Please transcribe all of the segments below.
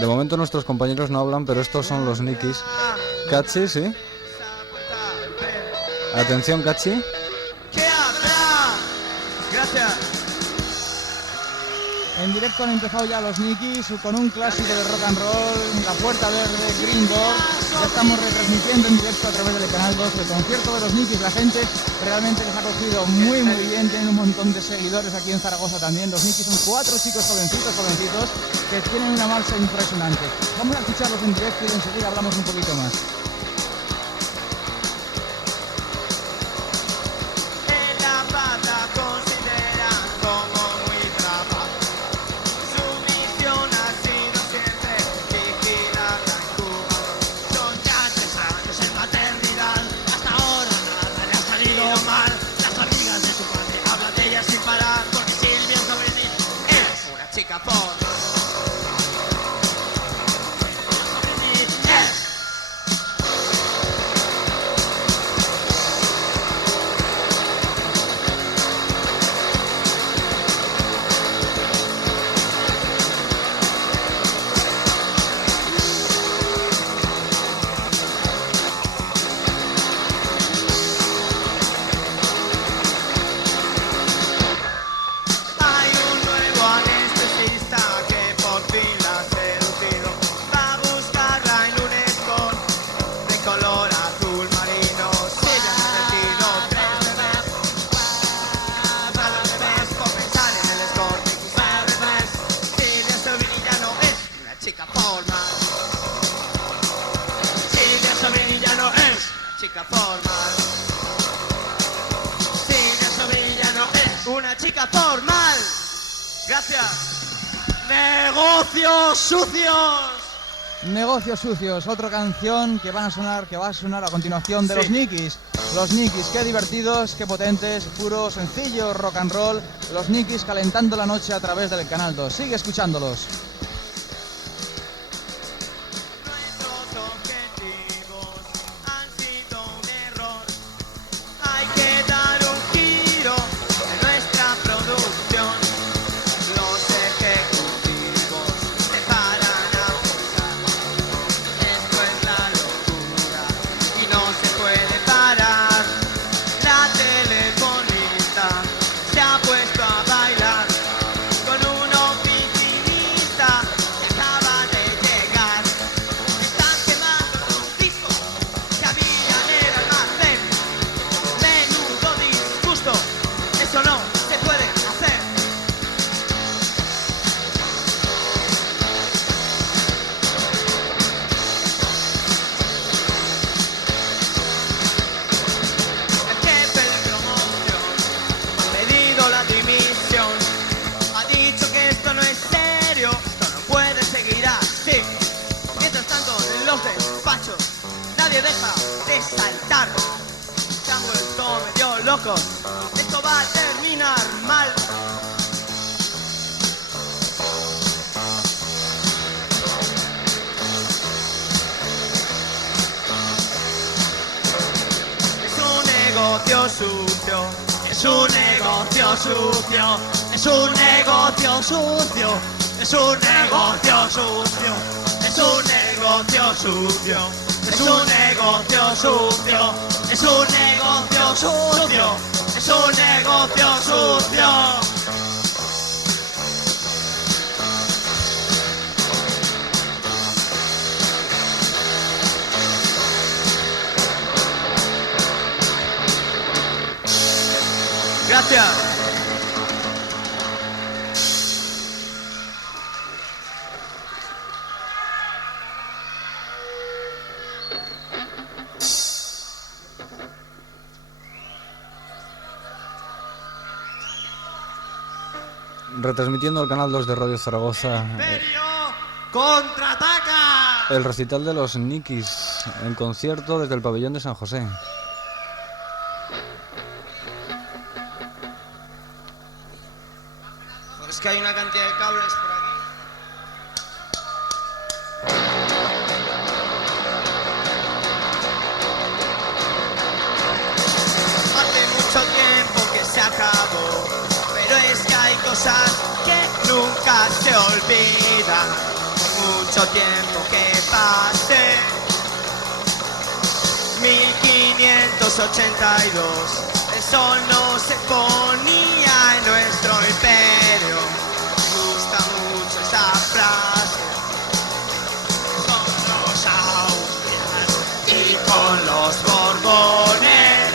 De momento nuestros compañeros no hablan, pero estos son los Nikis. Cachi, ¿sí? Atención, Cachi. Gracias. En directo han empezado ya los Nikis con un clásico de rock and roll, La Puerta Verde, Green Door. Ya estamos retransmitiendo en directo a través del Canal 2 el concierto de los Nikis. La gente realmente les ha cogido muy bien, tienen un montón de seguidores aquí en Zaragoza también. Los Nikis son 4 chicos jovencitos que tienen una marcha impresionante. Vamos a escucharlos en directo y enseguida hablamos un poquito más. Negocios sucios, otra canción que va a sonar a continuación de los Nikis. Los Nikis, qué divertidos, qué potentes, puro, sencillo rock and roll. Los Nikis calentando la noche a través del Canal 2. Sigue escuchándolos. Esto va a terminar mal. Es un negocio sucio, es un negocio sucio, es un negocio sucio, es un negocio sucio, es un negocio sucio, es un negocio sucio, es un negocio sucio, es un negocio sucio. Gracias. Retransmitiendo el Canal 2 de Radio Zaragoza. ¡Contraataca! El recital de los Nikis en concierto desde el pabellón de San José. Es que hay una cantidad de cables por aquí. Hace mucho tiempo que se acabó, pero es que hay cosas que nunca se olvidan. mucho tiempo que pase. 1582, el sol no se ponía en nuestro imperio. Me gusta mucho esta frase. Con los Austrias y con los Borbones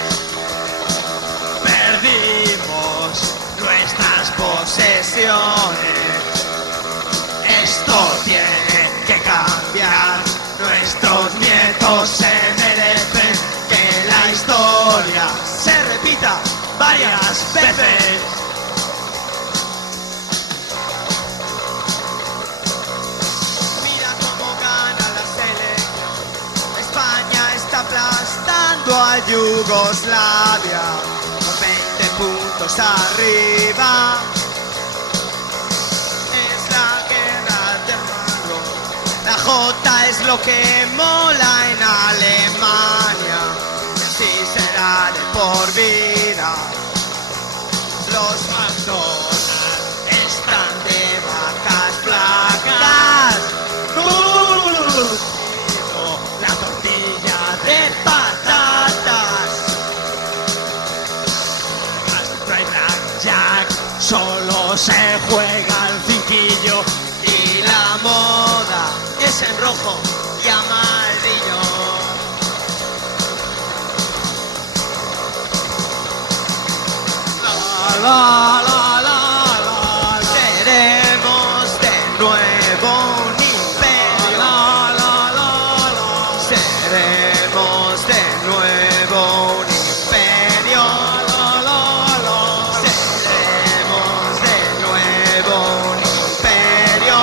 perdimos nuestras posesiones. Esto tiene que cambiar. Nuestros nietos se merecen que la historia se repita varias veces. Mira cómo gana la selección. España está aplastando a Yugoslavia por 20 puntos arriba. Es la guerra de rango. La J es lo que mola en Alemania, y así será de por vida. Los McDonald's están de vacas flacas. La tortilla de patatas. Straight Blackjack solo se juega al cinquillo. Y la moda es en rojo y amarillo. La, la, la, la, seremos de nuevo un imperio. La, la, la, la, seremos de nuevo un imperio. La, la, la, seremos de nuevo un imperio.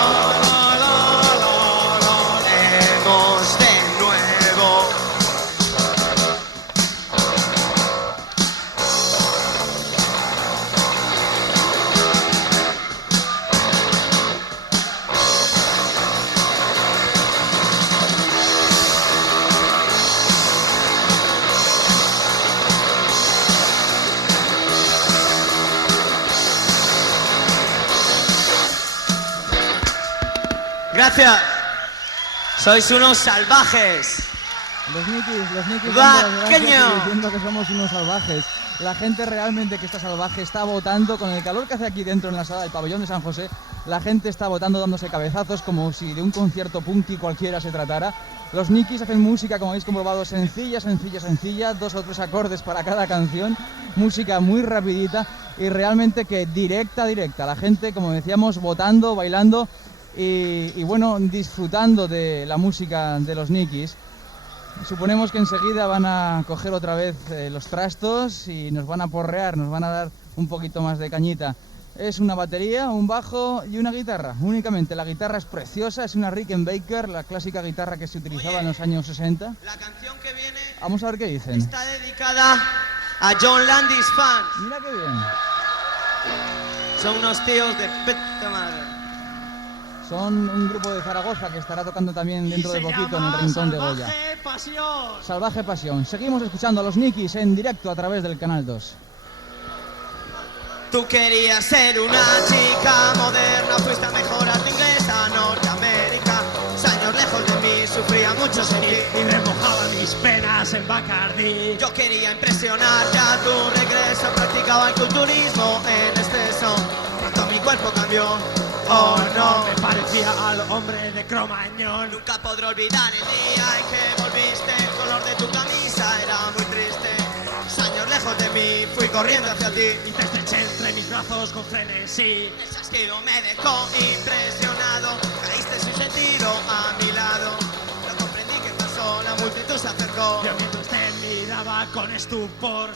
De nuevo. Gracias. Sois unos salvajes. Los Nikis Vaqueño. diciendo que somos unos salvajes. La gente realmente que está salvaje está votando con el calor que hace aquí dentro en la sala del pabellón de San José. La gente está votando dándose cabezazos como si de un concierto punky cualquiera se tratara. Los Nikis hacen música, como habéis comprobado, sencilla, 2 o 3 acordes para cada canción. Música muy rapidita y realmente que directa. La gente, como decíamos, votando, bailando y bueno, disfrutando de la música de los Nikis. Suponemos que enseguida van a coger otra vez los trastos y nos van a porrear, nos van a dar un poquito más de cañita. Es una batería, un bajo y una guitarra. Únicamente la guitarra es preciosa, es una Rickenbacker, la clásica guitarra que se utilizaba en los años 60. La canción que viene Vamos a ver qué dicen. está dedicada a John Landis fans. Mira qué bien. Son unos tíos de puta madre. Son un grupo de Zaragoza que estará tocando también dentro de poquito en el Rincón de Goya. Salvaje Pasión. Salvaje Pasión. Seguimos escuchando a los Nikis en directo a través del Canal 2. Tú querías ser una chica moderna, fuiste a mejorar tu inglés a Norteamérica. 2 años lejos de mí, sufría mucho sin ti y me mojaba mis penas en Bacardi. Yo quería impresionarte a tu regreso, practicaba el culturismo en exceso. Pronto mi cuerpo cambió, oh no. Me parecía al hombre de Cromañón. Nunca podré olvidar el día en que volviste, el color de tu camisa era muy triste. 2 años lejos de mí, fui corriendo hacia ti Y te estreché entre mis brazos con frenesí. Ese estilo me dejó impresionado, caíste sin sentido a mi lado. No comprendí qué pasó, la multitud se acercó. Yo mientras te miraba con estupor.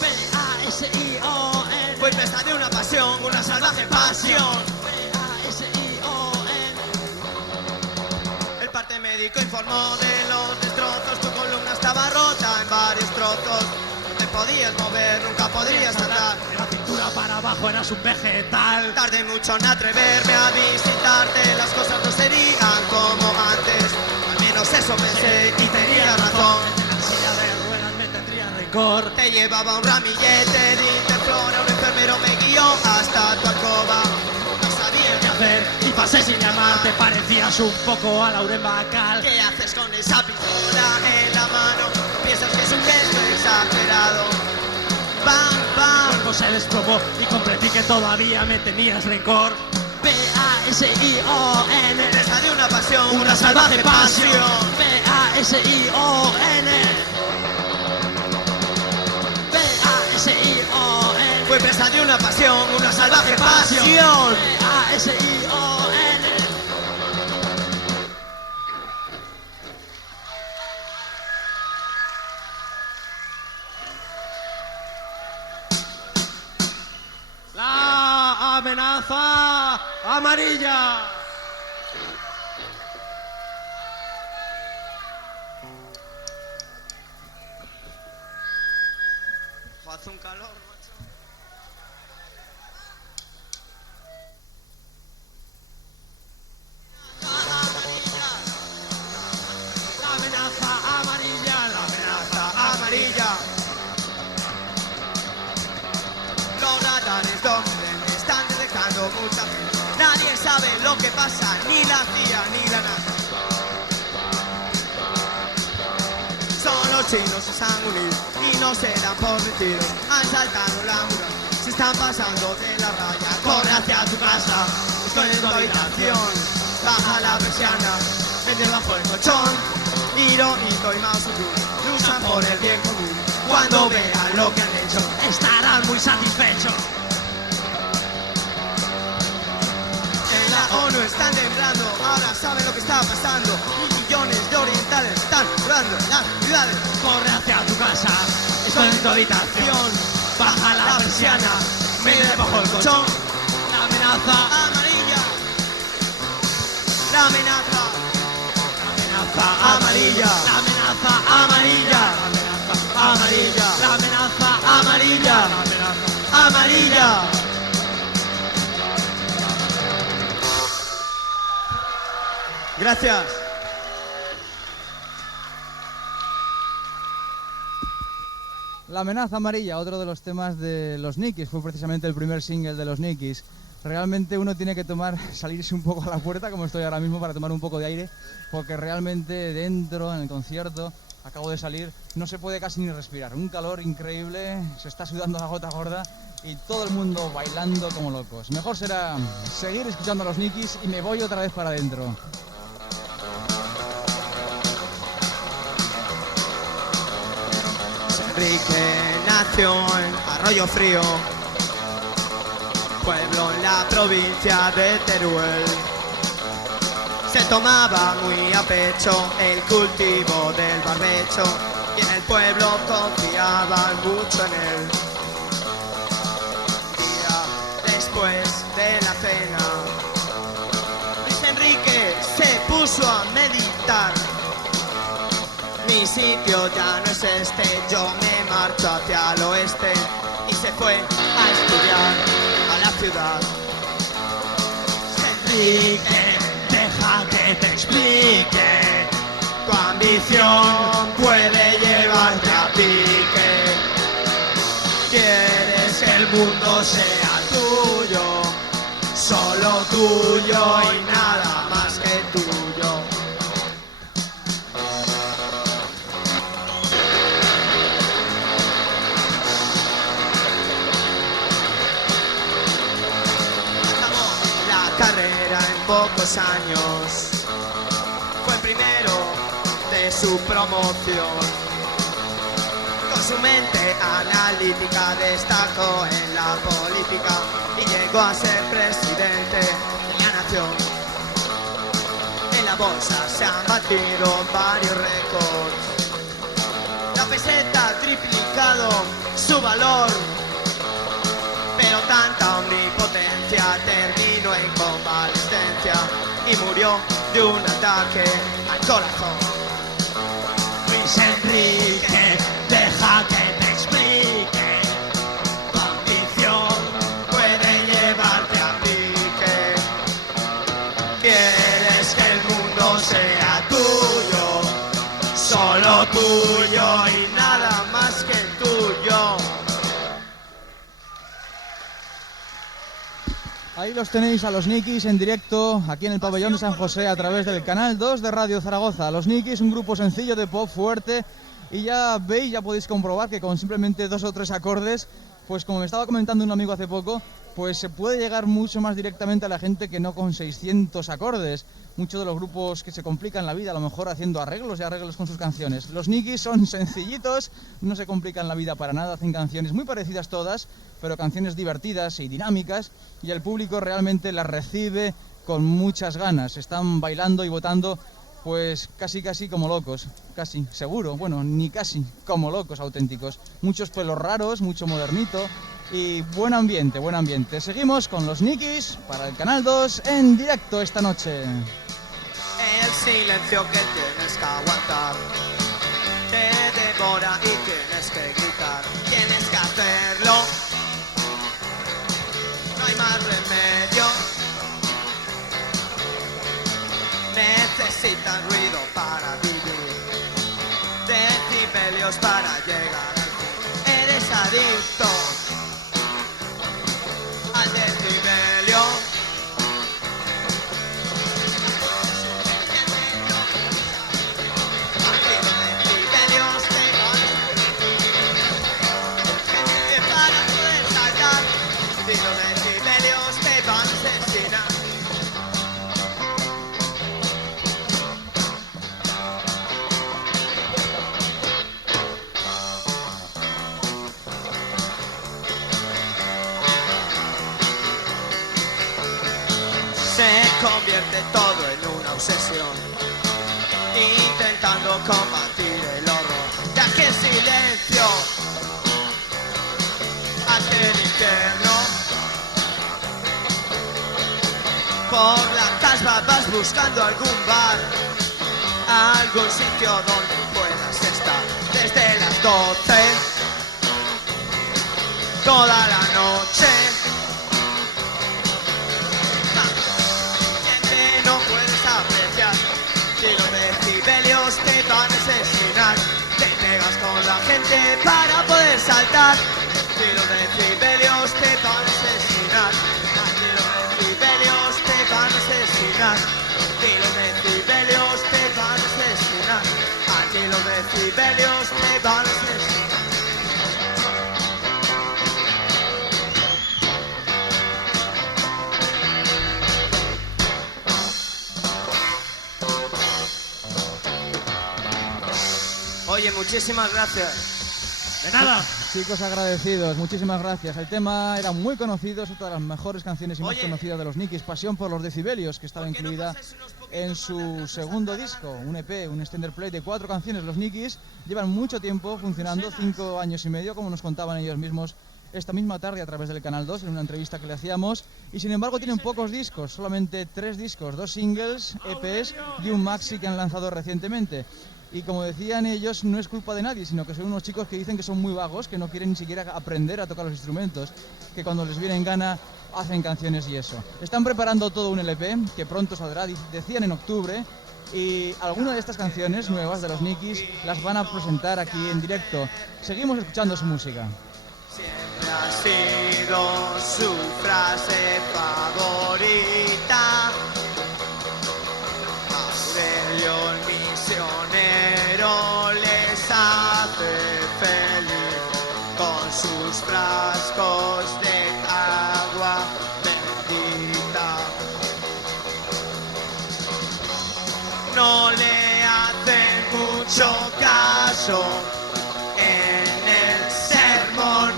P-A-S-I-O-N. Fue presa de una pasión, una salvaje pasión. P-A-S-I-O-N. El parte médico informó de los destrozos, tu columna estaba rota en varios trozos. No te podías mover, nunca podrías andar. De la cintura para abajo eras un vegetal. Tardé mucho en atreverme a visitarte, las cosas no serían como antes. Al menos eso pensé y tenía razón. En la silla de ruedas me tendría rencor. Te llevaba un ramillete de Interflora, un enfermero me guió hasta tu alcoba. No sabía qué hacer y pasé sin llamarte, parecías un poco a Lauren Bacall. ¿Qué haces con esa pistola en la mano? ¿Piensas que es un gesto exagerado? ¡Bam, Mi bam! cuerpo se desplomó y comprendí que todavía me tenías rencor. P-A-S-I-O-N, Presa de una pasión, una salvaje pasión. pasión. P-A-S-I-O-N, P-A-S-I-O-N, Fue presa de una pasión, una salvaje pasión. P-A-S-I-O-N. La amenaza amarilla. Hace un calor, macho. La amenaza amarilla, la amenaza Amarilla. Los radares donde me están detectando mucha gente. Nadie sabe lo que pasa, ni la CIA ni la NASA. Son los chinos, se han unido y no se dan por retiro. Han saltado la muralla, se están pasando de la raya. Corre hacia tu casa, estoy en tu habitación. Baja la persiana, vete bajo el colchón. Hirohito y Mao Zedong luchan por el bien común. Cuando vean lo que han hecho, estarán muy satisfechos. en la ONU están temblando. Ahora saben lo que está pasando. Y millones de orientales están curando las ciudades. Corre hacia tu casa, estoy en tu habitación. Baja la persiana, Mira debajo del colchón. la amenaza, Amarilla. La amenaza. amenaza Amarilla. la amenaza amarilla, Amarilla. la amenaza Amarilla. la amenaza. Amarilla. Gracias. La amenaza amarilla, otro de los temas de los Nikis, fue precisamente el primer single de los Nikis. Realmente uno tiene que salirse un poco a la puerta, como estoy ahora mismo, para tomar un poco de aire, porque realmente dentro, en el concierto, acabo de salir, no se puede casi ni respirar. Un calor increíble, se está sudando la gota gorda y todo el mundo bailando como locos. Mejor será seguir escuchando a los Nikis y me voy otra vez para adentro. Enrique nació en Arroyo Frío, pueblo en la provincia de Teruel. Se tomaba muy a pecho el cultivo del barbecho y en el pueblo confiaban mucho en él. Un día después de la cena, Luis Enrique se puso a meditar. Mi sitio ya no es este, yo me marcho hacia el oeste. Y se fue a estudiar a la ciudad. Enrique, deja que te explique. Tu ambición puede llevarte a pique. Quieres que el mundo sea tuyo, solo tuyo y nada más que tuyo. Carrera en pocos años, fue el primero de su promoción. Con su mente analítica destacó en la política y llegó a ser presidente de la nación. En la bolsa se han batido varios récords. La peseta ha triplicado su valor, pero tanta omnipotencia terminó en convalescencia y murió de un ataque al corazón. Luis Enrique, deja que te explique. Tu ambición puede llevarte a pique. Quieres que el mundo sea tuyo, solo tuyo y nada más que tuyo. Ahí los tenéis a los Nikis en directo aquí en el pabellón de San José a través del canal 2 de Radio Zaragoza. Los Nikis, un grupo sencillo de pop fuerte, y ya veis, ya podéis comprobar que con simplemente 2 o 3 acordes, pues como me estaba comentando un amigo hace poco, pues se puede llegar mucho más directamente a la gente que no con 600 acordes. Muchos de los grupos que se complican la vida a lo mejor haciendo arreglos y arreglos con sus canciones. Los Nikis son sencillitos, no se complican la vida para nada, hacen canciones muy parecidas todas, pero canciones divertidas y dinámicas, y el público realmente las recibe con muchas ganas. Están bailando y votando pues casi como locos, casi, seguro, bueno, ni casi, como locos auténticos. Muchos pelos raros, mucho modernito y buen ambiente, buen ambiente. Seguimos con los Nikis para el Canal 2 en directo esta noche. El silencio que tienes que aguantar te devora y tienes que gritar. Tienes que hacerlo, no hay más remedio. Necesitan ruido para vivir, decibelios para llegar al fin. Eres adicto al decibelio. Aquí los decibelios te van para poder saltar. Si los decibelios te van a asesinar. Se convierte todo en una obsesión, intentando combatir el horror, ya que el silencio ante el infierno. Por la casba vas buscando algún bar, algún sitio donde puedas estar desde las 12 toda la noche. No puedes apreciar si los decibelios te van a asesinar. Te pegas con la gente para poder saltar. Si los decibelios te van a asesinar. Si los decibelios te van a asesinar. Si los decibelios te van a asesinar. Aquí los decibelios te van a asesinar. Oye, muchísimas gracias. De nada. Chicos agradecidos, muchísimas gracias. El tema era muy conocido, es otra de las mejores canciones y más conocidas de los Nikis, Pasión por los decibelios, que estaba incluida en su segundo disco, un EP, un extended play de 4 canciones. Los Nikis llevan mucho tiempo funcionando, 5 años y medio, como nos contaban ellos mismos esta misma tarde a través del Canal 2 en una entrevista que le hacíamos, y sin embargo tienen pocos discos, solamente 3 discos, 2 singles, EPs y un maxi que han lanzado recientemente. Y como decían ellos, no es culpa de nadie, sino que son unos chicos que dicen que son muy vagos, que no quieren ni siquiera aprender a tocar los instrumentos, que cuando les viene en gana hacen canciones y eso. Están preparando todo un LP que pronto saldrá, decían en octubre, y algunas de estas canciones nuevas de los Nikis las van a presentar aquí en directo. Seguimos escuchando su música. Siempre ha sido su frase favorita. Aurelio el misionero les hace feliz con sus frascos de agua bendita. No le hacen mucho caso en el sermón.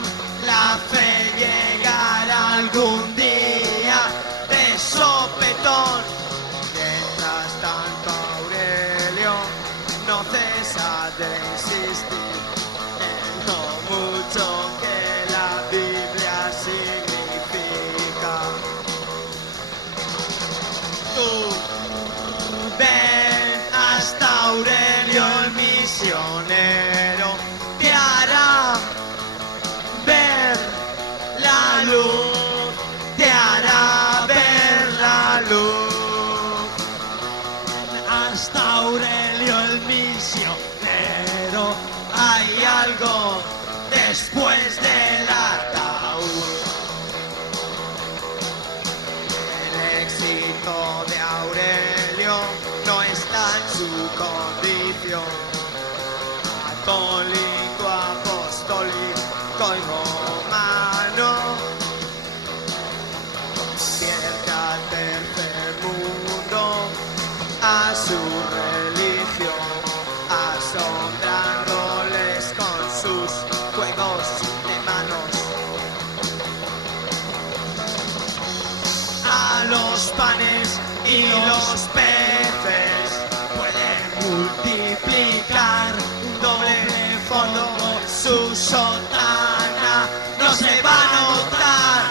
La fe llegará algún día de sopetón. Mientras tanto Aurelio no cesa de insistir en lo mucho que la Biblia significa. Tú ven hasta Aurelio el misionero, te hará ver la luz, te hará ver la luz. Hasta Aurelio el misionero, hay algo después del ataúd. mano. Cierca al tercer mundo, a su religión, asombran roles con sus juegos de manos. A los panes y los peces pueden multiplicar un doble fondo. Su sotana no se va a notar.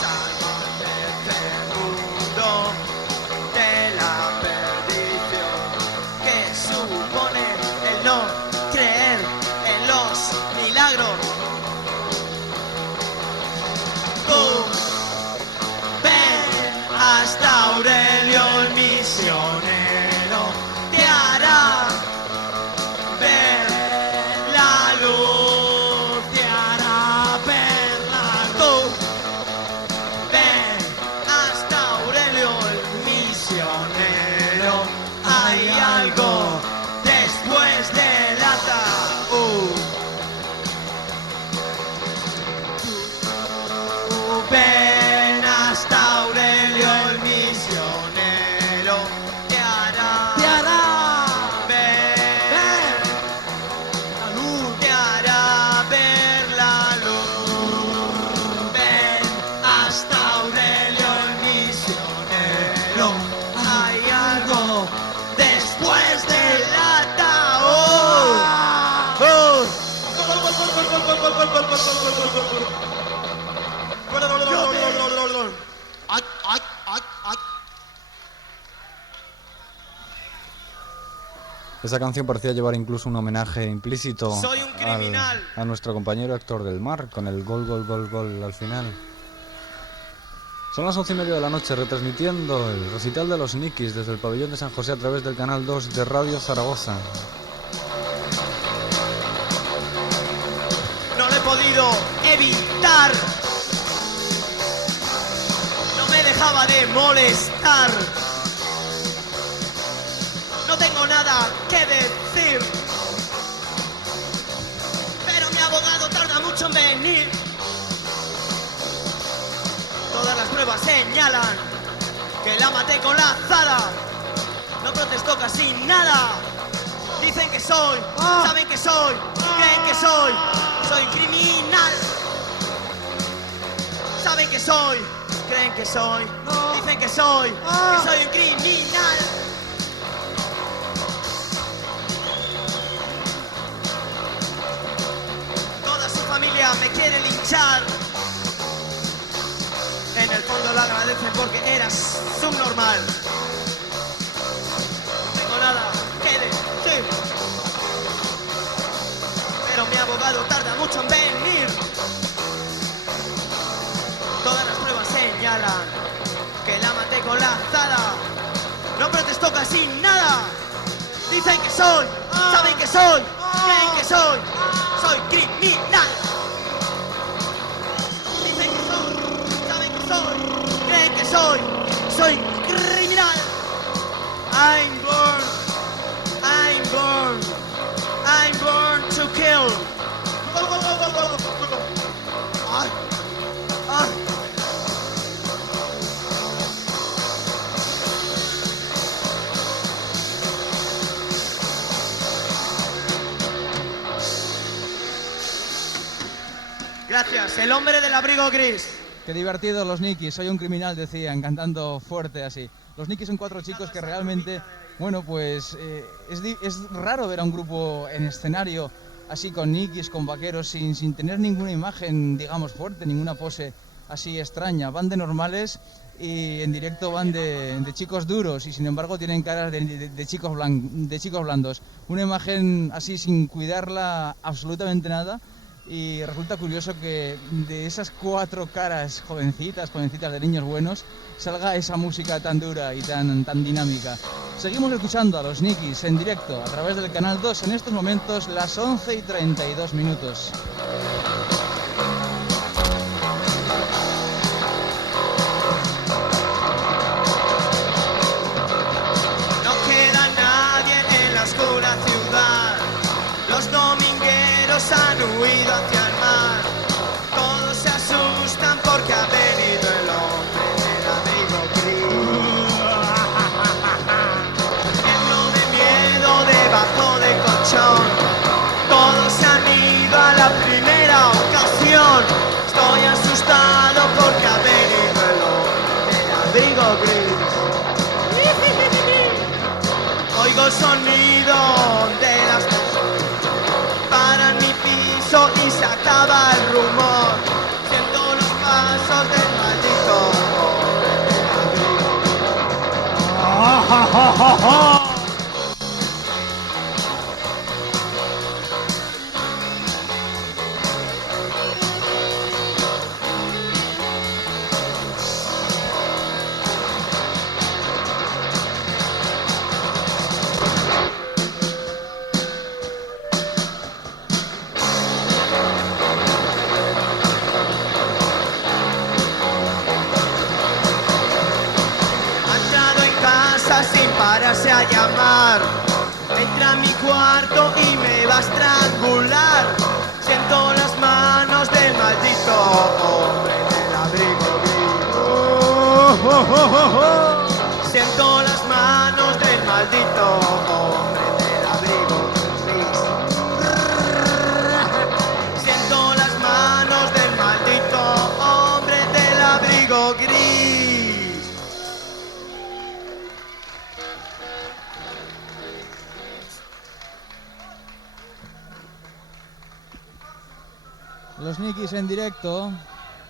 Salva al tercer mundo de la perdición que supone el no creer en los milagros. ¡Bum! Ven hasta Aurelio el misionero, te hará ver la luz, te hará ver la luz. Ven hasta Aurelio el misionero, hay algo después del ataúd. Ven hasta Aurelio el misionero, te hará ver la luz, te hará ver la luz. Ven hasta Aurelio el misionero, hay algo después del ataúd. Esa canción parecía llevar incluso un homenaje implícito Soy un criminal. a nuestro compañero Héctor del Mar, con el gol, gol, gol, gol al final. Son las 11:30 de la noche, retransmitiendo el recital de los Nikis desde el pabellón de San José a través del canal 2 de Radio Zaragoza. No lo he podido evitar. No me dejaba de molestar. No tengo nada que decir, pero mi abogado tarda mucho en venir. Todas las pruebas señalan que la maté con la azada. No protestó casi nada. Dicen que soy, saben que soy, creen que soy criminal. Saben que soy, creen que soy, dicen que soy un criminal. Toda su familia me quiere linchar. En el fondo lo agradecen porque eras subnormal. No tengo nada que decir, pero mi abogado tarda mucho en venir. Todas las pruebas señalan que la maté con la azada. No protestó casi nada. Dicen que soy, saben que soy, creen que soy criminal. Dicen que soy, saben que soy, creen que soy criminal. I'm born to kill. Ay, ay. Gracias, el hombre del abrigo gris. Qué divertido los Nikis, soy un criminal, decían, cantando fuerte así. Los Nikis son 4 chicos que realmente, bueno, pues es raro ver a un grupo en escenario así con Nikis, con vaqueros, sin tener ninguna imagen, digamos, fuerte, ninguna pose así extraña. Van de normales y en directo van de chicos duros y sin embargo tienen caras de chicos blandos. Una imagen así sin cuidarla absolutamente nada. Y resulta curioso que de esas 4 caras jovencitas de niños buenos salga esa música tan dura y tan dinámica. Seguimos escuchando a los Nikis en directo a través del canal 2 en estos momentos, las 11:32. No queda nadie en la oscura ciudad. Los domingueros han huido hacia el mar. Estoy asustado porque ha venido el abrigo gris. Oigo sonido de las para mi piso y se acaba el rumor. Siento los pasos del maldito abrigo. Sin pararse a llamar, entra a mi cuarto y me va a estrangular. Siento las manos del maldito hombre del abrigo gris. Siento las manos del maldito hombre del abrigo gris. Siento las manos del maldito hombre del abrigo gris. Los Nikis en directo,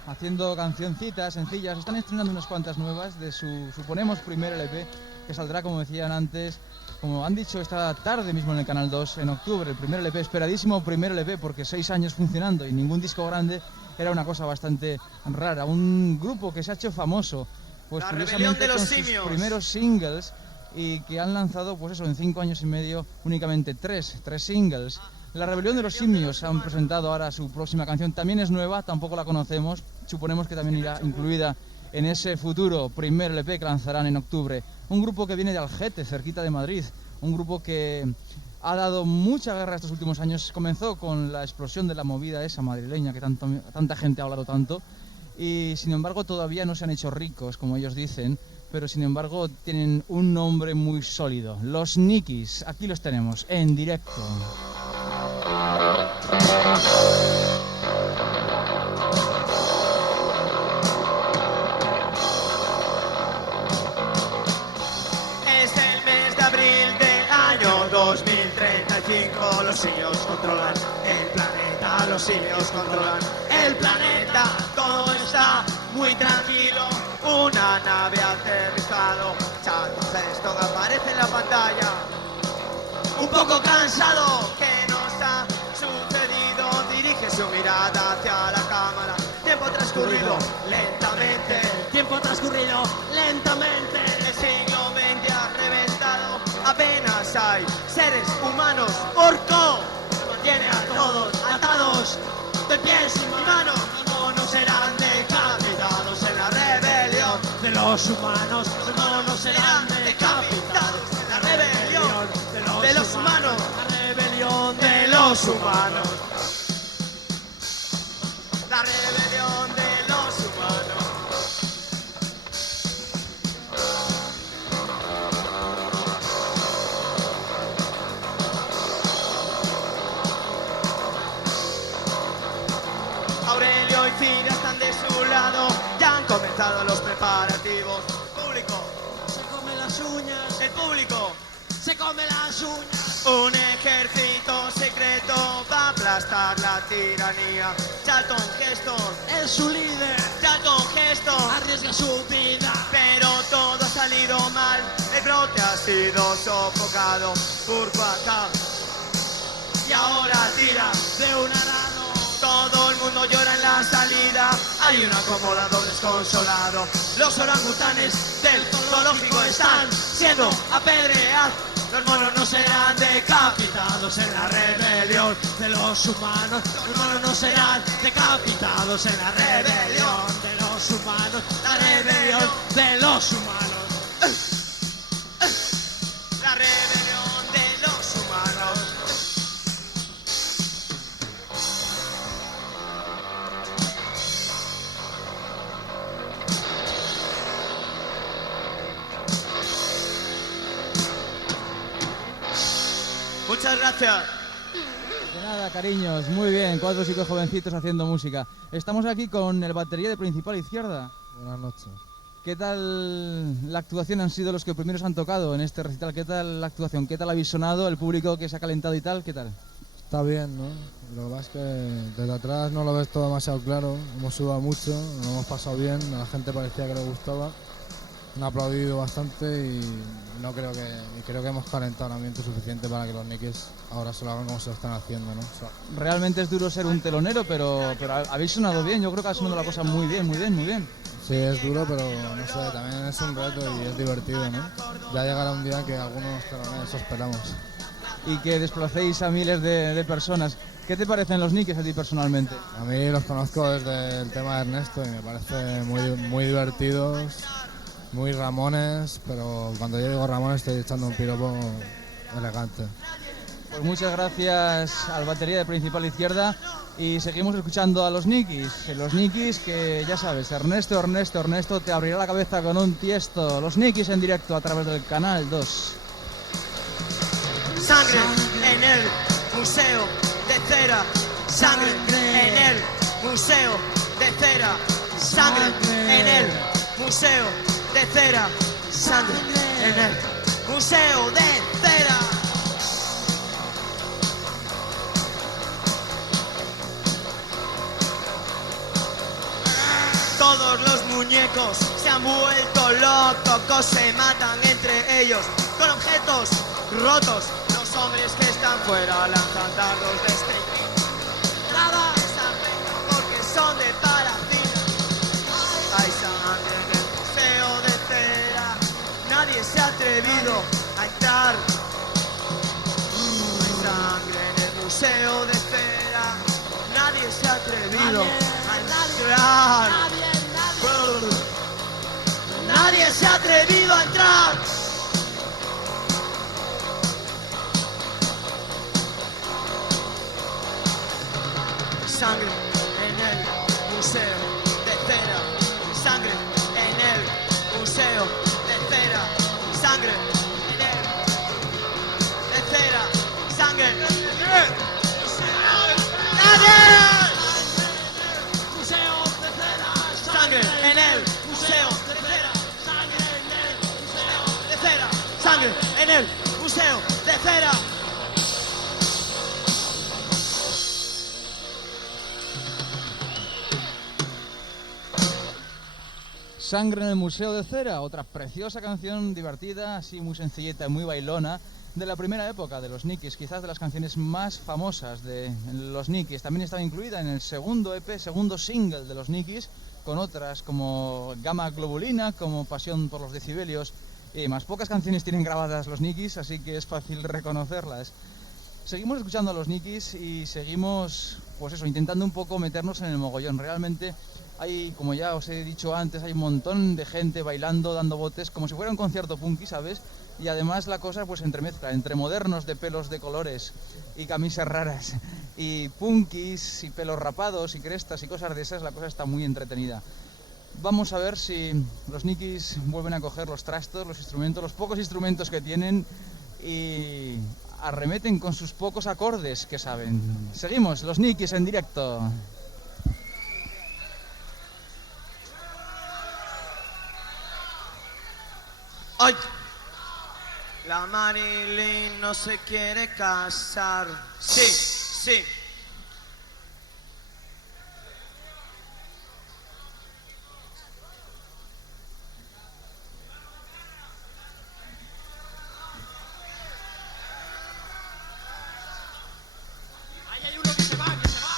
haciendo cancioncitas sencillas, están estrenando unas cuantas nuevas de su, suponemos, primer LP, que saldrá, como decían antes, como han dicho esta tarde mismo en el Canal 2, en octubre. El primer LP, esperadísimo primer LP, porque 6 años funcionando y ningún disco grande era una cosa bastante rara. Un grupo que se ha hecho famoso, pues curiosamente con sus primeros singles, y que han lanzado, pues eso, en 5 años y medio, únicamente 3 singles. La Rebelión de los Simios han presentado ahora su próxima canción, también es nueva, tampoco la conocemos, suponemos que también irá incluida en ese futuro primer LP que lanzarán en octubre. Un grupo que viene de Algete, cerquita de Madrid, un grupo que ha dado mucha guerra estos últimos años. Comenzó con la explosión de la movida esa madrileña que tanta gente ha hablado tanto, y sin embargo todavía no se han hecho ricos, como ellos dicen, pero sin embargo tienen un nombre muy sólido. Los Nikis, aquí los tenemos en directo. Es el mes de abril del año 2035. Los simios controlan el planeta. Los simios controlan el planeta. Todo está muy tranquilo. Una nave ha aterrizado. Charlton Heston aparece en la pantalla. Un poco cansado, ¿qué nos ha sucedido? Dirige su mirada hacia la cámara. Tiempo transcurrido lentamente. Tiempo transcurrido lentamente. El siglo XX ha reventado. Apenas hay seres humanos. Orco mantiene a todos atados de pies y manos. Los monos serán decapitados en la rebelión De los humanos, los monos serán decapitados en la rebelión de los humanos. La rebelión De los humanos. La rebelión de los humanos. Aurelio y Cira están de su lado. Ya han comenzado los preparativos. Público, se come las uñas, el público. se come las uñas. Un ejército secreto va a aplastar la tiranía. Charlton Heston Es su líder, Charlton Heston. arriesga su vida. Pero todo ha salido mal. El brote ha sido sofocado por Quackam. Y ahora tira De un arado, Todo el mundo llora en la salida. Hay un acomodador desconsolado. Los orangutanes del zoológico están siendo apedreados. Los monos no serán decapitados en la rebelión de los humanos, los monos no serán decapitados en la rebelión de los humanos, la rebelión de los humanos. La rebelión de los humanos. Muchas gracias. De Nada, cariños, muy bien, 4 chicos jovencitos haciendo música. Estamos aquí con el batería de Principal Izquierda. Buenas noches. ¿Qué tal la actuación? Han sido los que primeros han tocado en este recital. ¿Qué tal la actuación? ¿Qué tal habéis sonado? ¿El público que se ha calentado y tal? ¿Qué tal? Está bien, ¿no? Lo que pasa es que desde atrás no lo ves todo demasiado claro. Hemos sudado mucho, nos hemos pasado bien, a la gente parecía que le gustaba. Han aplaudido bastante y creo que hemos calentado el ambiente suficiente para que los Nikis ahora se lo hagan como se lo están haciendo, ¿no? Realmente es duro ser un telonero, pero habéis sonado bien. Yo creo que ha sonado la cosa muy bien, muy bien, muy bien. Sí, es duro, pero no sé, también es un reto y es divertido, ¿no? Ya llegará un día que algunos teloneros, eso esperamos. Y que desplacéis a miles de personas. ¿Qué te parecen los Nikis a ti personalmente? A mí los conozco desde el tema de Ernesto y me parece muy divertidos. Muy Ramones, pero cuando yo digo Ramones estoy echando un piropo elegante. Pues muchas gracias al batería de Principal Izquierda y seguimos escuchando a los Nikis. Los Nikis que ya sabes, Ernesto te abrirá la cabeza con un Tiesto. Los Nikis en directo a través del Canal 2. Sangre en el museo de cera. Sangre en el museo de cera. Sangre en el museo de cera, sangre en el museo de cera. Todos los muñecos se han vuelto locos, se matan entre ellos con objetos rotos. Los hombres que están fuera lanzan dardos de este nada esa pena porque son de parafina. Hay sangre en el museo de cera, nadie se ha atrevido a entrar. Hay sangre en el museo de cera, nadie se ha atrevido a entrar. Nadie se ha atrevido a entrar. Sangre en el museo de cera. Sangre en el museo de cera. Sangre en el de cera. Sangre en el museo de cera. Sangre en el museo de cera. Sangre en el museo de cera. Sangre en el museo de cera. Sangre en el Museo de Cera, otra preciosa canción divertida, así muy sencillita y muy bailona, de la primera época de los Nikis, quizás de las canciones más famosas de los Nikis. También estaba incluida en el segundo EP, segundo single de los Nikis, con otras como Gamma Globulina, como Pasión por los Decibelios y más. Pocas canciones tienen grabadas los Nikis, así que es fácil reconocerlas. Seguimos escuchando a los Nikis y seguimos, pues eso, intentando un poco meternos en el mogollón. Realmente hay, como ya os he dicho antes, hay un montón de gente bailando, dando botes, como si fuera un concierto punky, ¿sabes? Y además la cosa pues entremezcla entre modernos de pelos de colores y camisas raras y punkis y pelos rapados y crestas y cosas de esas. La cosa está muy entretenida. Vamos a ver si los Nikis vuelven a coger los trastos, los instrumentos, los pocos instrumentos que tienen y arremeten con sus pocos acordes que saben. Seguimos, los Nikis en directo. ¡Ay! La Marilyn no se quiere casar. Sí, sí. Ahí hay uno que se va, que se va.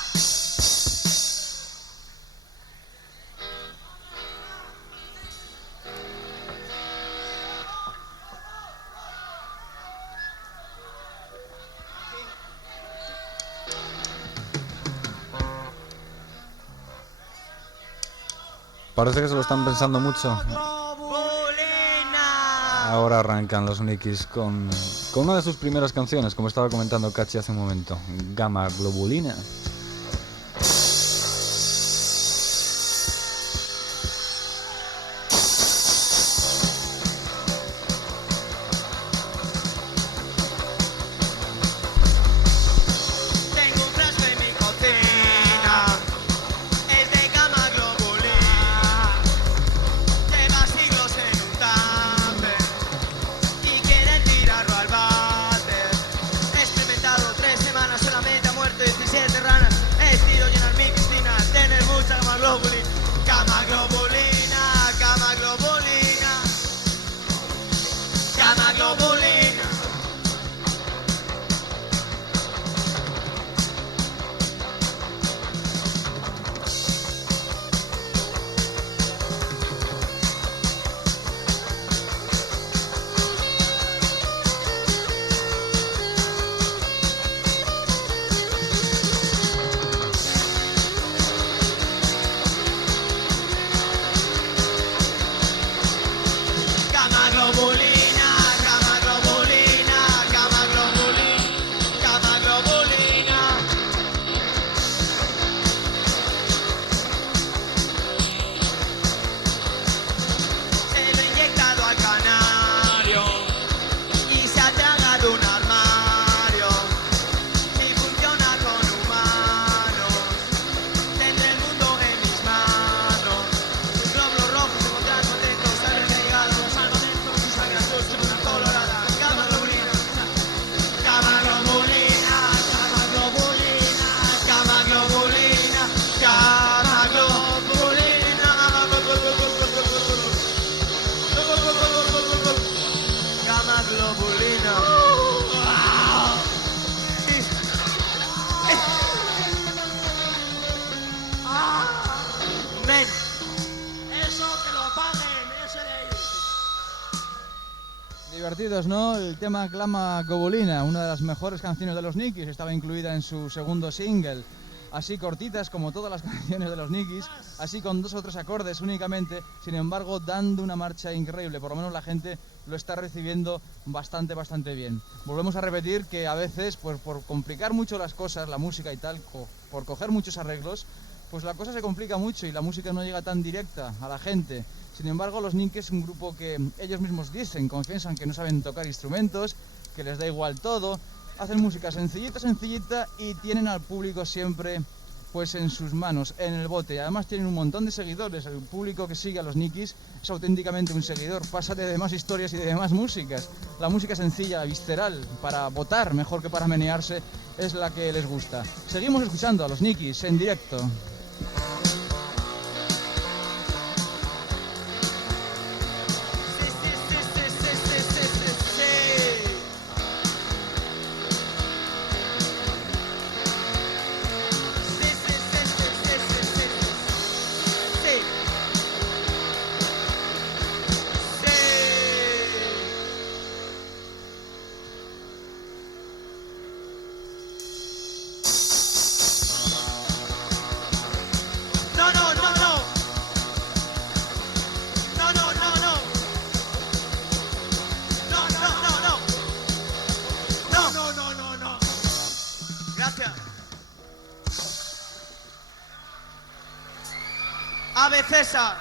Parece que se lo están pensando mucho. Globulina. Ahora arrancan los Nikis con una de sus primeras canciones, como estaba comentando Cachi hace un momento, Gamma Globulina. Tengo un divertidos, ¿no? El tema Clama Cobolina, una de las mejores canciones de los Nikis, estaba incluida en su segundo single. Así cortitas como todas las canciones de los Nikis, así con 2 o 3 acordes únicamente, sin embargo dando una marcha increíble, por lo menos la gente lo está recibiendo bastante bien. Volvemos a repetir que a veces, pues por complicar mucho las cosas, la música y tal, por coger muchos arreglos, pues la cosa se complica mucho y la música no llega tan directa a la gente. Sin embargo, los Nikis es un grupo que ellos mismos dicen, confiesan que no saben tocar instrumentos, que les da igual todo. Hacen música sencillita y tienen al público siempre pues en sus manos, en el bote. Además tienen un montón de seguidores. El público que sigue a los Nikis es auténticamente un seguidor. Pasa de demás historias y de demás músicas. La música sencilla, visceral, para votar mejor que para menearse, es la que les gusta. Seguimos escuchando a los Nikis en directo. Ave César.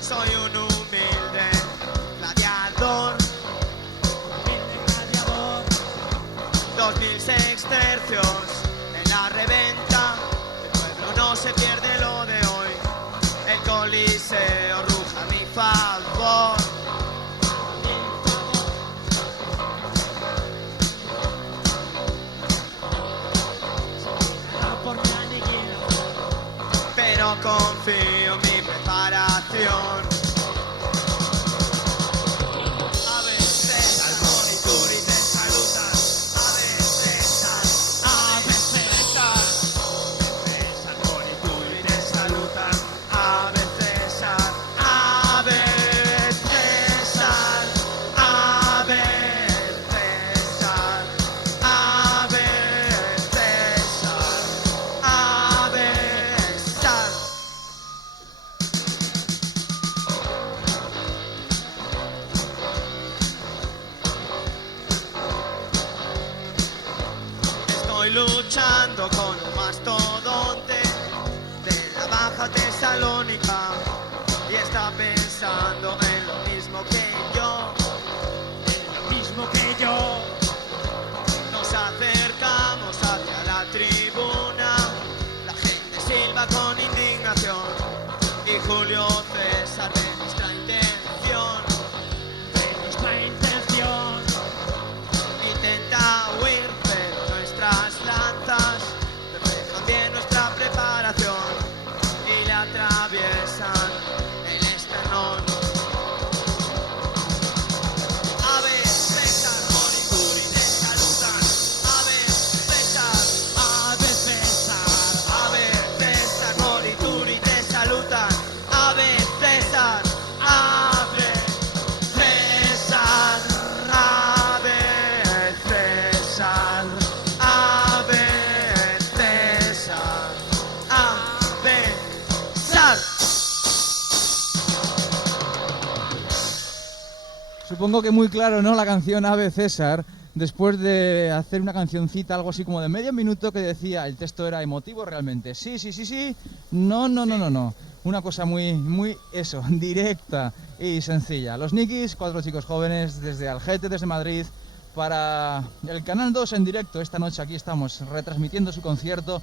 Soy un humilde gladiador, 2006 tercios en la reventa. El pueblo no se pierde lo de hoy. El Coliseo ruja a mi favor. Pero confío en mi preparación. Ave César, Monitori te saludan. Ave César, Ave César. César, Monitori te saludan. Ave César, Ave César. Ave César, Ave César. Ave César. Estoy luchando con un mastodonte de la Baja Tesalónica y está pensando en lo mismo que yo, Nos acercamos hacia la tribuna, la gente silba con indignación y Julio César de nuestra intención. Intenta huir, pero nuestras lanzas reflejan bien nuestra preparación y le atraviesan el esternón. Ave César, Monitori te saludan. Ave César, Ave César. Ave César, Monitori te saludan. Ave César, Ave César. Ave César, Ave César, Ave César. Supongo que muy claro, ¿no? La canción Ave César, después de hacer una cancioncita, algo así como de medio minuto, que decía, el texto era emotivo realmente. Sí, no. Una cosa muy eso, directa y sencilla. Los Nikis, 4 chicos jóvenes desde Algete, desde Madrid, para el Canal 2 en directo. Esta noche aquí estamos retransmitiendo su concierto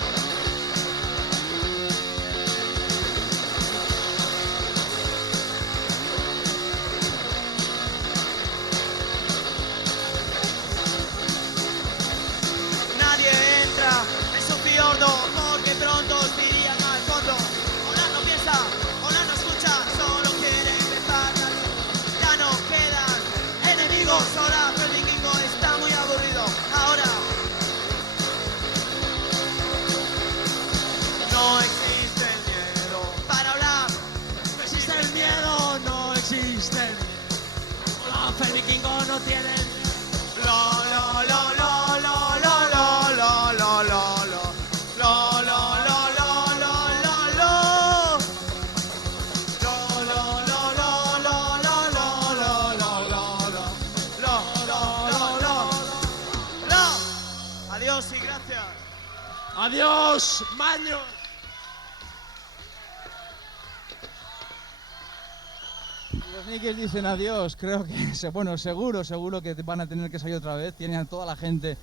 tienen. Adiós y gracias. Adiós, Maño. Los Nikis dicen adiós, creo que, bueno, seguro que van a tener que salir otra vez, tienen a toda la gente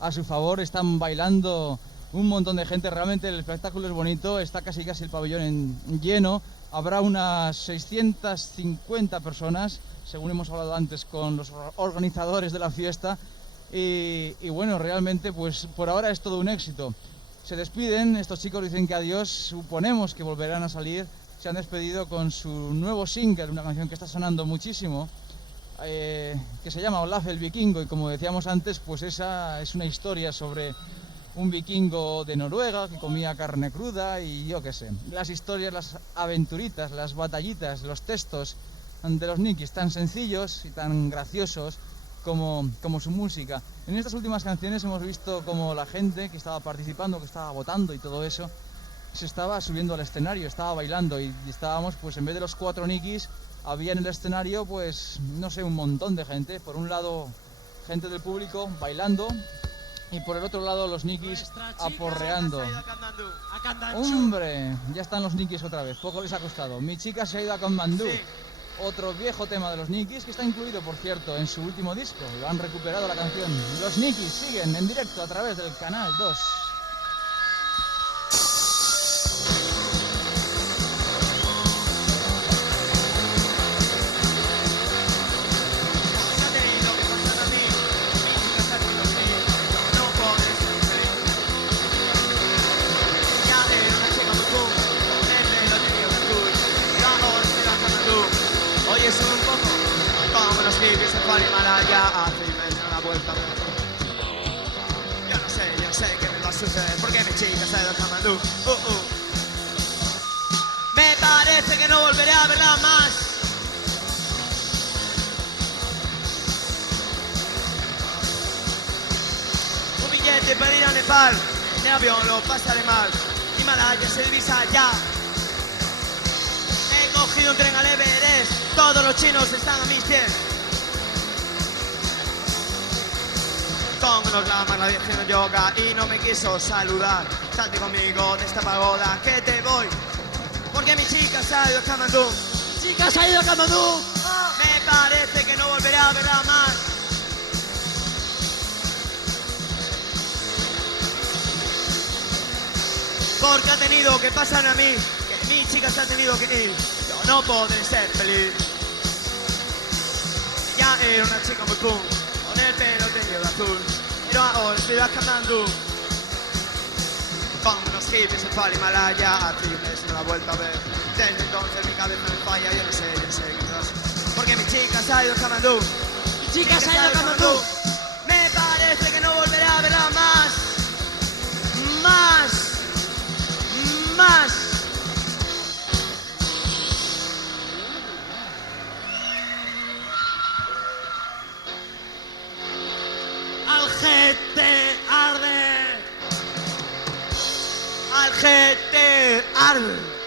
a su favor, están bailando un montón de gente, realmente el espectáculo es bonito, está casi el pabellón lleno, habrá unas 650 personas, según hemos hablado antes con los organizadores de la fiesta, y bueno, realmente pues por ahora es todo un éxito. Se despiden, estos chicos dicen que adiós, suponemos que volverán a salir. Se han despedido con su nuevo single, una canción que está sonando muchísimo, que se llama Olaf el Vikingo, y como decíamos antes, pues esa es una historia sobre un vikingo de Noruega que comía carne cruda y yo qué sé. Las historias, las aventuritas, las batallitas, los textos de los Nikis, tan sencillos y tan graciosos como su música. En estas últimas canciones hemos visto como la gente que estaba participando, que estaba votando y todo eso, se estaba subiendo al escenario, estaba bailando y estábamos, pues en vez de los 4 Nikis, había en el escenario, pues no sé, un montón de gente. Por un lado, gente del público bailando y por el otro lado los Nikis aporreando. ¡Hombre! Ya están los Nikis otra vez, poco les ha costado. Mi chica se ha ido a Katmandú. Sí. Otro viejo tema de los Nikis que está incluido, por cierto, en su último disco. Lo han recuperado la canción. Los Nikis siguen en directo a través del Canal 2. Para Himalaya, hace una vuelta. Yo no sé qué me va a suceder, porque mi chica se ha ido a Katmandú. Me parece que no volveré a verla más. Un billete para ir a Nepal, en avión lo pasaré mal. Himalaya se divisa ya. He cogido un tren al Everest, todos los chinos están a mis pies. Con unos lamas la Virgen yoga y no me quiso saludar. Salte conmigo de esta pagoda que te voy, porque mi chica se ha ido a Katmandú. ¡Chica se ha ido a Katmandú! Me parece que no volveré a verla más. Porque ha tenido que pasar a mí, que mi chica se ha tenido que ir. Yo no podré ser feliz. Ya era una chica muy cool, con el pelo teñido de azul, pero ahora estoy a Katmandú. Con unos hippies en el Himalaya, hace un mes no la he vuelto a ver. Desde entonces mi cabeza me falla, yo no sé qué me pasa. Porque mi chica se ha ido a Katmandú. Mi chica se ha ido a Katmandú. Me parece que no volveré a verla más. Más. Algete arde. Algete arde.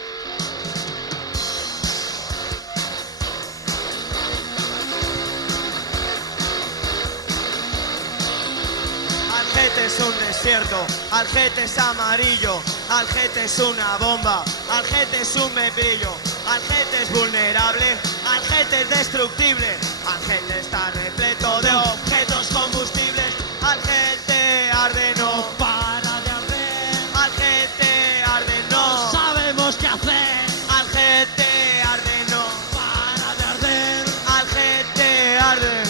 Algete es un desierto, Algete es amarillo, Algete es una bomba, Algete es un membrillo, Algete es vulnerable, Algete es destructible, Algete está repleto de objetos combustibles, Algete arde, no para de arder, Algete arde, no sabemos qué hacer, Algete arde, no para de arder, Algete arde.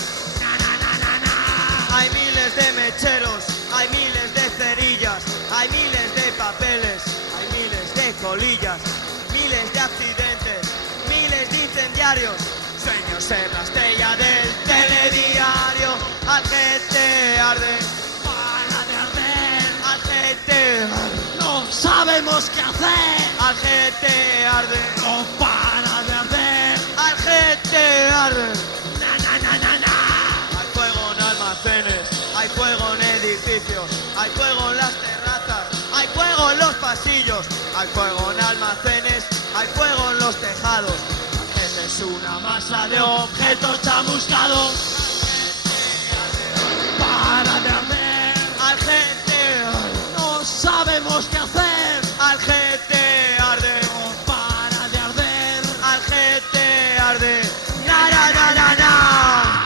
Hay miles de mecheros, hay miles de cerillas, hay miles de papeles, hay miles de colillas, miles de accidentes, miles de incendiarios. Sueño ser la estrella del telediario. Algete arde, para de arder, Algete arde, no sabemos qué hacer, Algete arde, no para de arder, Algete arde, hay fuego en las terrazas, hay fuego en los pasillos, hay fuego en almacenes, hay fuego en los tejados. La gente es una masa de objetos chamuscados. Para de arder, Al gente, no sabemos qué hacer. al gente arde, Para de arder, al gente arde. Na na na na na.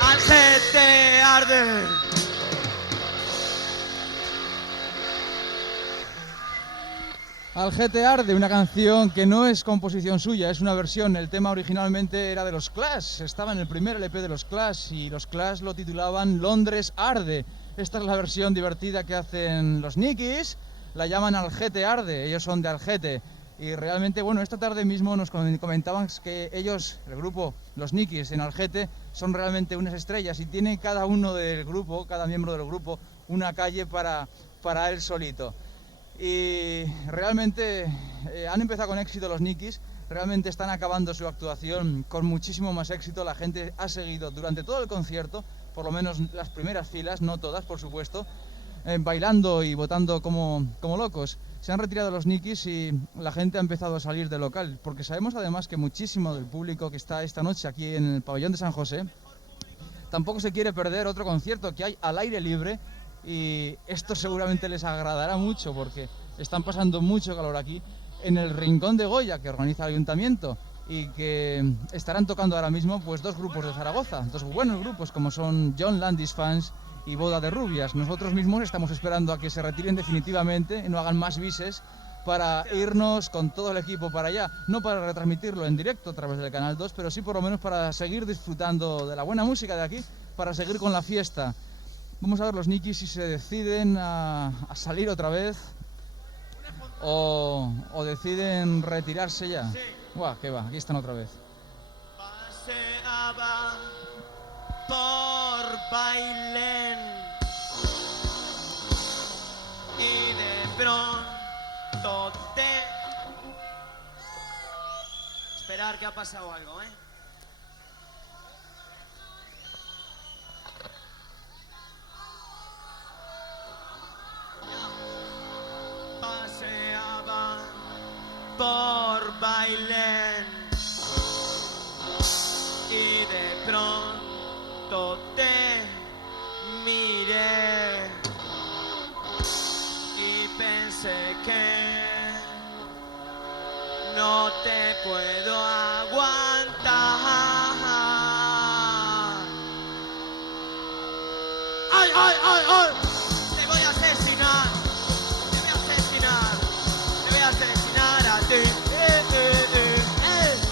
Al gente arde. Al GT Arde, una canción que no es composición suya, es una versión. El tema originalmente era de los Clash, estaba en el primer LP de los Clash y los Clash lo titulaban Londres Arde. Esta es la versión divertida que hacen los Nikis, la llaman Algete Arde, ellos son de Algete. Y realmente, bueno, esta tarde mismo nos comentaban que ellos, el grupo, los Nikis en Algete, son realmente unas estrellas y tiene cada uno del grupo, cada miembro del grupo, una calle para él solito. Y realmente han empezado con éxito los Nikis, realmente están acabando su actuación con muchísimo más éxito. La gente ha seguido durante todo el concierto, por lo menos las primeras filas, no todas por supuesto, bailando y votando como locos. Se han retirado los Nikis y la gente ha empezado a salir del local, porque sabemos además que muchísimo del público que está esta noche aquí en el pabellón de San José tampoco se quiere perder otro concierto que hay al aire libre. Y esto seguramente les agradará mucho porque están pasando mucho calor aquí en el Rincón de Goya que organiza el Ayuntamiento y que estarán tocando ahora mismo pues dos grupos de Zaragoza, dos buenos grupos como son John Landis Fans y Boda de Rubias. Nosotros mismos estamos esperando a que se retiren definitivamente y no hagan más bises para irnos con todo el equipo para allá, no para retransmitirlo en directo a través del Canal 2, pero sí por lo menos para seguir disfrutando de la buena música de aquí, para seguir con la fiesta. Vamos a ver los Nikis si se deciden a salir otra vez o deciden retirarse ya. Buah, qué va, aquí están otra vez. Paseaba por Bailén y de pronto Esperar que ha pasado algo, ¿eh? Paseaba por Bailén y de pronto te miré y pensé que no te puedo aguantar. ¡Ay, ay, ay, ay! Te voy a asesinar. Te voy a asesinar a ti.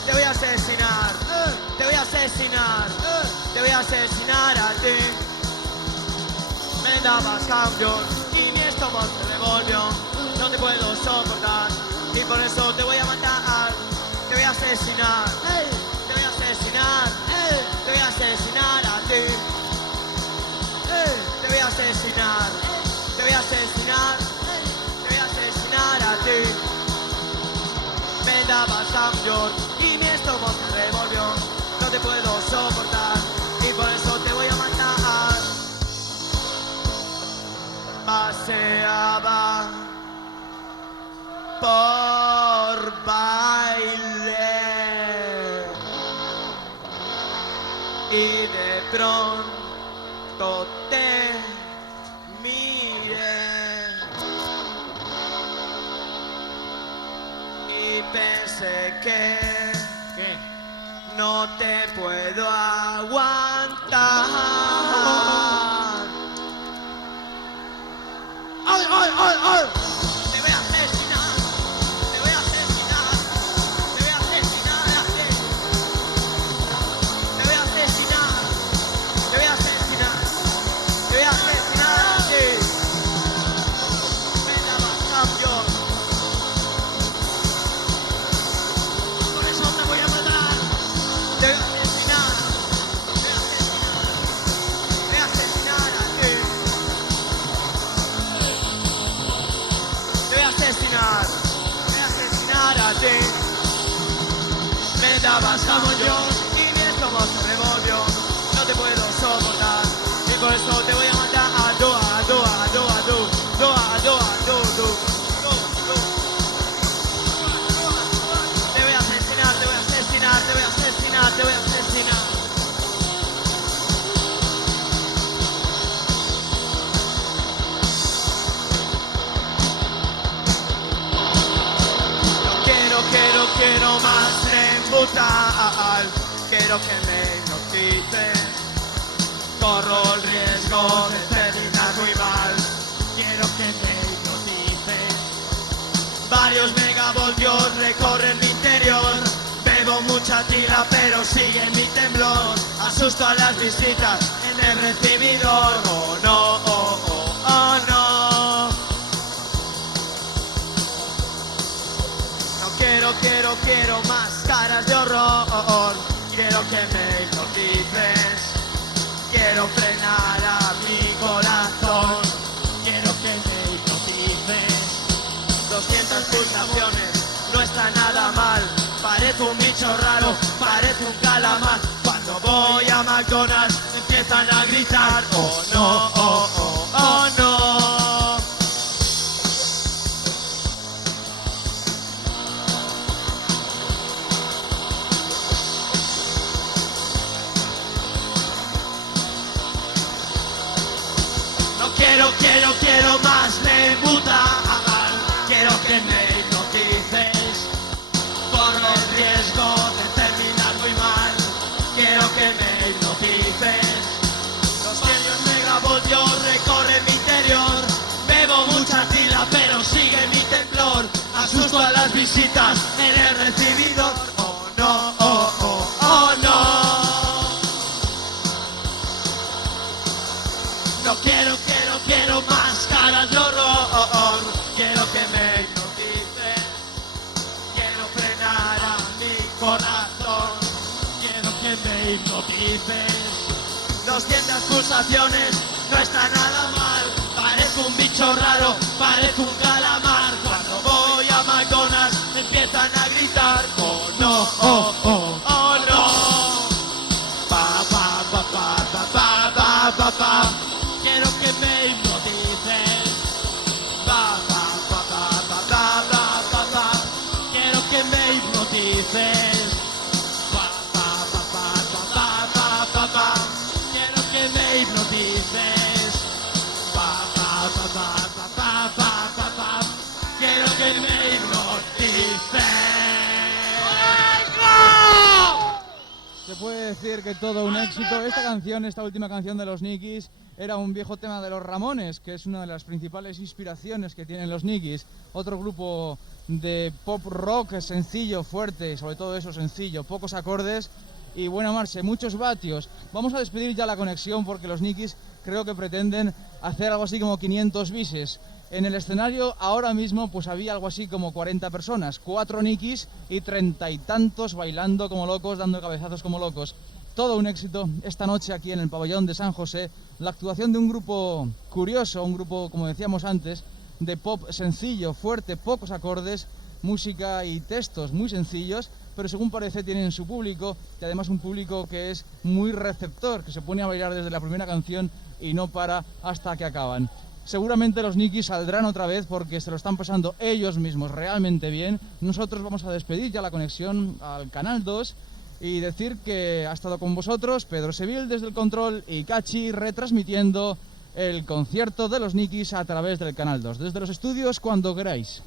Te voy a asesinar. Te voy a asesinar. Te voy a asesinar a ti. Me dabas cambios y mi estómago se revolvió. No te puedo soportar y por eso te voy a matar. Te voy a asesinar. Te voy a asesinar. Te voy a asesinar a ti. Te voy a asesinar. Te voy a asesinar. Te voy a asesinar a ti. Me dabas cambios y mi estómago se revolvió. No te puedo soportar y por eso te voy a matar. Paseaba por Bailén y de pronto te miré y pensé que no te puedo aguantar. ¡Ay, ay, ay, ay! Te voy a asesinar. Te voy a asesinar. Te voy a asesinar a ti. Te voy a asesinar. Te voy a asesinar. Te voy a asesinar a ti. Me dabas cambios. Por eso te voy a matar. Te voy a asesinar. Te voy a asesinar. Me dabas jamón yo y mi estómago se revolvió. No te puedo soportar y por eso te voy a mandar a do, a do, a do, a do, do, a do, a do, do, do, do. Te voy a asesinar, te voy a asesinar, te voy a asesinar, te voy a asesinar. Quiero más embutal, quiero que me hipnotices. Corro el riesgo de terminar muy mal. Quiero que me hipnotices. Varios megavoltios recorren mi interior. Bebo mucha tila pero sigue mi temblor. Asusto a las visitas en el recibidor. Oh no, oh, oh, oh no. Quiero más caras de horror. Quiero que me hipnotices. Quiero frenar a mi corazón. Quiero que me hipnotices. 200 pulsaciones, no está nada mal. Parece un bicho raro, parece un calamar. Cuando voy a McDonald's empiezan a gritar. Oh no, oh, oh, oh no. Quiero más Nembutal. Quiero que me hipnotices. Corro el riesgo de terminar muy mal. Quiero que me hipnotices. 200 megavoltios recorren mi interior. Bebo mucha tila pero sigue mi temblor. Asusto a las visitas en el recibidor. Oh no, oh, oh, oh no. No quiero más caras de horror. Quiero que me hipnotices. Quiero frenar a mi corazón. Quiero que me hipnotices. 200 pulsaciones, no está nada mal. Parezco un bicho raro, parezco un calamar. Cuando voy a McDonald's empiezan a gritar. Oh no, oh, oh, oh no. Pa, pa, pa, pa, pa, pa, pa, pa, pa. Quiero que me hipnotices. Pa, pa, pa, pa, pa, pa, pa, pa, pa. Quiero que me hipnotices. Pa, pa, pa, pa, pa, pa, pa, pa. Quiero que me hipnotices. Pa, pa, pa, pa, pa, pa, pa, pa. Quiero que me hipnotices. Se puede decir que todo un éxito. Esta canción, esta última canción de los Nikis, era un viejo tema de los Ramones, que es una de las principales inspiraciones que tienen los Nikis. Otro grupo de pop rock sencillo, fuerte, sobre todo eso sencillo, pocos acordes y buena marcha, muchos vatios. Vamos a despedir ya la conexión porque los Nikis creo que pretenden hacer algo así como 500 bises. En el escenario ahora mismo pues había algo así como 40 personas, 4 Nikis y 30 y tantos bailando como locos, dando cabezazos como locos. Todo un éxito esta noche aquí en el pabellón de San José, la actuación de un grupo curioso, un grupo, como decíamos antes, de pop sencillo, fuerte, pocos acordes, música y textos muy sencillos, pero según parece tienen su público, y además un público que es muy receptor, que se pone a bailar desde la primera canción y no para hasta que acaban. Seguramente los Nikis saldrán otra vez porque se lo están pasando ellos mismos realmente bien. Nosotros vamos a despedir ya la conexión al Canal 2 y decir que ha estado con vosotros Pedro Seville desde el control y Cachi retransmitiendo el concierto de los Nikis a través del Canal 2. Desde los estudios, cuando queráis.